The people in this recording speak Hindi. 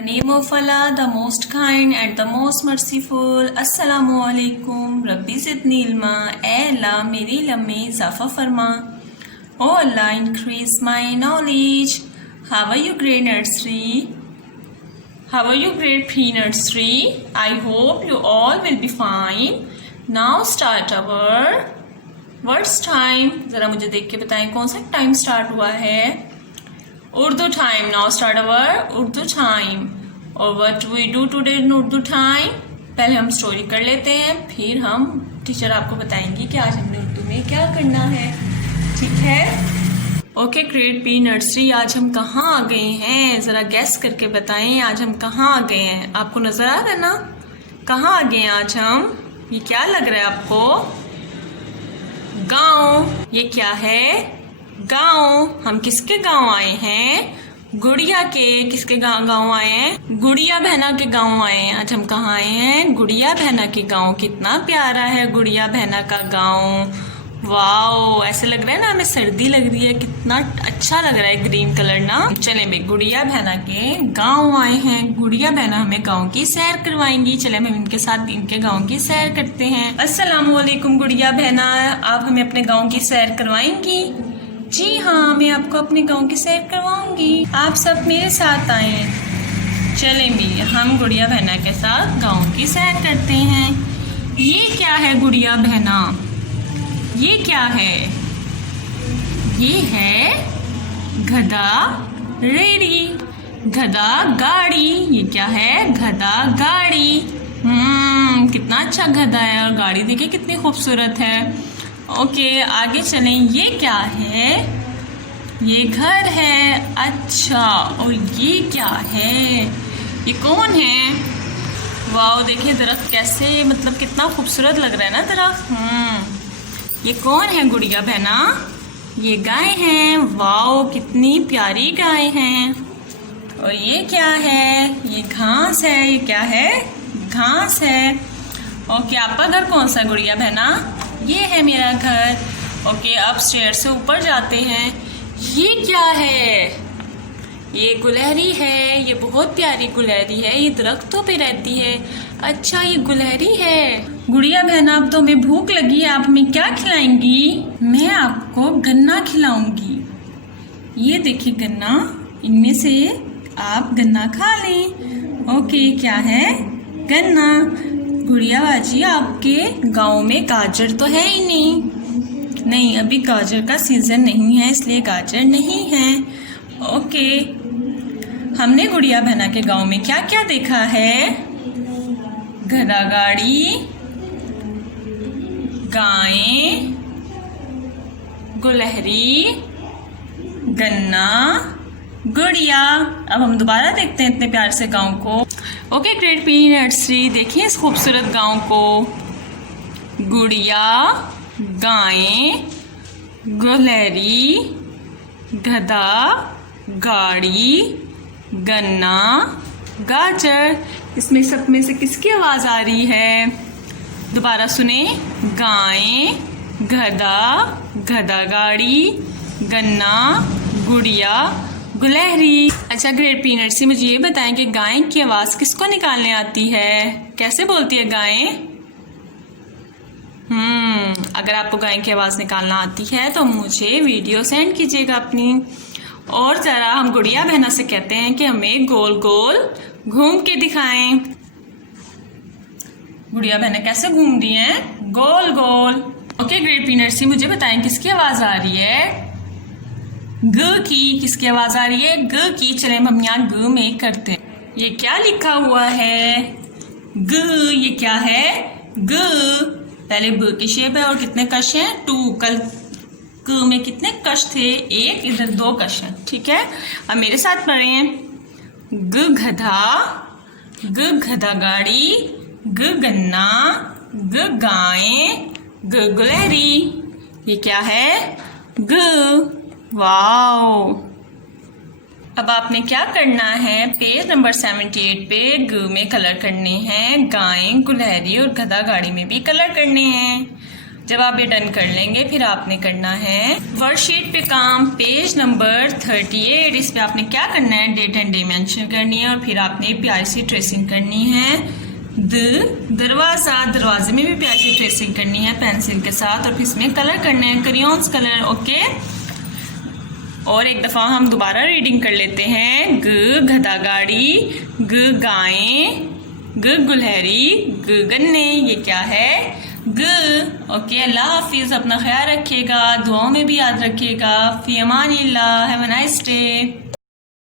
The name of Allah, the most kind and the most merciful. Assalamu alaikum. Rabbi zidni ilma. ऐ अल्लाह मेरे इल्म में इजाफा फरमा. Oh Allah, increase my knowledge. How are you, grade nursery? How are you, grade pre-nursery? I hope you all will be fine. Now start our words time. ज़रा मुझे देख के बताएं कौन सा टाइम स्टार्ट हुआ है. Urdu time. Now start our Urdu time. और what we do today in Urdu time? पहले हम स्टोरी कर लेते हैं, फिर हम टीचर आपको बताएंगी कि आज हमने उर्दू में क्या करना है. ठीक है? ओके ग्रेड पी नर्सरी, आज हम कहाँ आ गए हैं? जरा गेस करके बताएं आज हम कहाँ आ गए हैं. आपको नजर आ रहा है ना कहाँ आ गए हैं आज हम? ये क्या लग रहा है आपको? गाँव. ये क्या है? गाँव. हम किसके गाँव आए हैं? गुड़िया के. किसके गाँव आए हैं? गुड़िया बहना के गाँव आए हैं. आज हम कहाँ आए हैं? गुड़िया बहना के गाँव. कितना प्यारा है गुड़िया बहना का गाँव. वाओ, ऐसे लग रहा है ना हमें सर्दी लग रही है. कितना अच्छा लग रहा है ग्रीन कलर ना. चले भाई गुड़िया बहना के गाँव आए हैं. गुड़िया बहना हमें गाँव की सैर करवाएंगी. चले हम इनके साथ इनके गाँव की सैर करते हैं. अस्सलाम वालेकुम गुड़िया बहना, आप हमें अपने गाँव की सैर करवाएंगी? जी हाँ, मैं आपको अपने गांव की सैर करवाऊंगी. आप सब मेरे साथ आए. चलें भी हम गुड़िया बहना के साथ गांव की सैर करते हैं. ये क्या है गुड़िया बहना? ये क्या है? ये है गधा रेडी, गधा गाड़ी. ये क्या है? गधा गाड़ी. कितना अच्छा गधा है और गाड़ी देखिए कितनी खूबसूरत है. ओके आगे चलें. ये क्या है? ये घर है. अच्छा, और ये क्या है? ये कौन है? वाह देखिए दरख्त कैसे, मतलब कितना खूबसूरत लग रहा है ना दरख्त. ये कौन है गुड़िया बहना? ये गाय हैं. वाह कितनी प्यारी गाय हैं. और ये क्या है? ये घास है. ये क्या है? घास है. ओके आपका घर कौन सा गुड़िया बहना? ये है मेरा घर. ओके अब स्टेयर से ऊपर जाते हैं. ये क्या है? ये गुलहरी है. ये बहुत प्यारी गुलहरी है. ये दरख्तों पे रहती है. अच्छा ये गुलहरी है. गुड़िया बहना अब तो हमें भूख लगी है, आप हमें क्या खिलाएंगी? मैं आपको गन्ना खिलाऊंगी. ये देखिए गन्ना, इनमें से आप गन्ना खा लें. ओके क्या है? गन्ना. गुड़िया बाजी आपके गांव में गाजर तो है ही नहीं. नहीं अभी गाजर का सीजन नहीं है इसलिए गाजर नहीं है. ओके हमने गुड़िया बहना के गांव में क्या क्या देखा है? गधा गाड़ी, गायें, गुलहरी, गन्ना, गुड़िया. अब हम दोबारा देखते हैं इतने प्यार से गांव को. ओके ग्रेड पी नर्सरी, देखिए इस खूबसूरत गांव को. गुड़िया, गायें, गुलहरी, गधा, गाड़ी, गन्ना, गाजर. इसमें सब में से किसकी आवाज आ रही है? दोबारा सुने. गायें, गधा, गधा गाड़ी, गन्ना, गुड़िया, गुलहरी. अच्छा ग्रेड पी नर्सरी, मुझे ये बताएं कि गाय की आवाज किसको निकालने आती है? कैसे बोलती है गायें? अगर आपको गाय की आवाज निकालना आती है तो मुझे वीडियो सेंड कीजिएगा अपनी. और जरा हम गुड़िया बहना से कहते हैं कि हमें गोल गोल घूम के दिखाएं. गुड़िया बहना कैसे घूम रही हैं? गोल गोल. ओके ग्रेड पी नर्सरी, मुझे बताएं किसकी आवाज आ रही है? ग की. किसकी आवाज आ रही है? ग की. चले हम यहाँ ग में करते हैं. ये क्या लिखा हुआ है? ग. ये क्या है? ग. पहले ब की शेप है और कितने कश हैं? 2. कल क में कितने कश थे? 1. इधर 2 कश हैं. ठीक है अब मेरे साथ पढ़ें. ग गधा, ग गधा गाड़ी, ग गन्ना, ग गायें, ग गुलहरी. ये क्या है? ग. वाओ. अब आपने क्या करना है? पेज नंबर 78 पे ग में कलर करने हैं. गायें, गुलहरी और गधा गाड़ी में भी कलर करने हैं. जब आप ये डन कर लेंगे फिर आपने करना है वर्कशीट पे काम पेज नंबर 38। इस पे आपने क्या करना है, डेट एंड डे मेंशन करनी है और फिर आपने प्यार से ट्रेसिंग करनी है। दरवाजा, दरवाजे में भी प्यार से ट्रेसिंग करनी है पेंसिल के साथ और फिर इसमें कलर करना है क्रेयॉन्स कलर। ओके, और एक दफा हम दोबारा रीडिंग कर लेते हैं। ग गधा गाड़ी, ग गायें, ग गुलहरी, ग गन्ने। ये क्या है, ग। ओके, अल्लाह हाफिज, अपना ख्याल रखिएगा, दुआओं में भी याद रखिएगा। फी अमानिल्लाह, हैव अ नाइस डे।